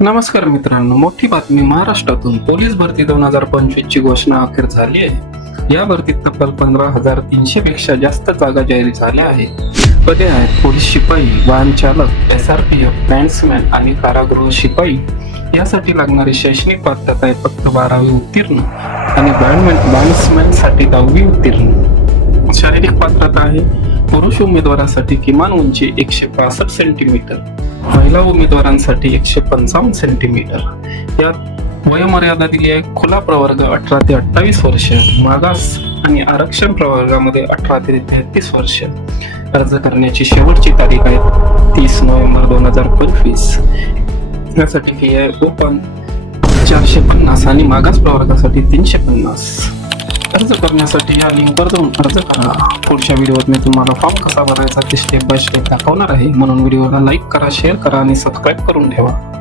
नमस्कार मित्रांनो मोठी बातमी महाराष्ट्रातून. पोलीस भरती दोन हजार पंचवीस ची घोषणा अखेर झाली आहे. या भरतीत तब्बल पंधरा हजार तीनशे पेक्षा जास्त जागा जाहीर झाल्या आहेत. पदे आहेत पोलीस शिपाई वाहन चालक S R P F bandsman आणि कारागृह शिपाई. यासाठी लागणारी शैक्षणिक पात्रता आहे फक्त बारावी उत्तीर्ण आणि बँडमॅन बँड्समॅनसाठी दहावी उत्तीर्ण. शारीरिक पात्रता आहे. पुरुष उमेदवारासाठी किमान उंची एकशे पासष्ट सेंटीमीटर महिला उमेदवारांसाठी एकशे पंचावन्न सेंटीमीटर यात वयोमर्यादा दिली आहे खुला प्रवर्ग अठरा ते अठ्ठावीस वर्ष मागास आणि आरक्षण प्रवर्गामध्ये अठरा ते तेहतीस वर्ष. अर्ज करण्याची शेवटची तारीख आहे तीस नोव्हेंबर दोन हजार पंचवीस. यासाठी फी आहे ओपन चारशे पन्नास आणि मागास प्रवर्गासाठी तीनशे पन्नास. अर्ज करण्यासाठी या लिंकवर जाऊन अर्ज करा. पुढच्या व्हिडिओत मी तुम्हाला फॉर्म कसा भरायचा ते स्टेप बाय स्टेप दाखवणार आहे. म्हणून व्हिडिओला लाईक करा शेअर करा आणि सबस्क्राईब करून ठेवा.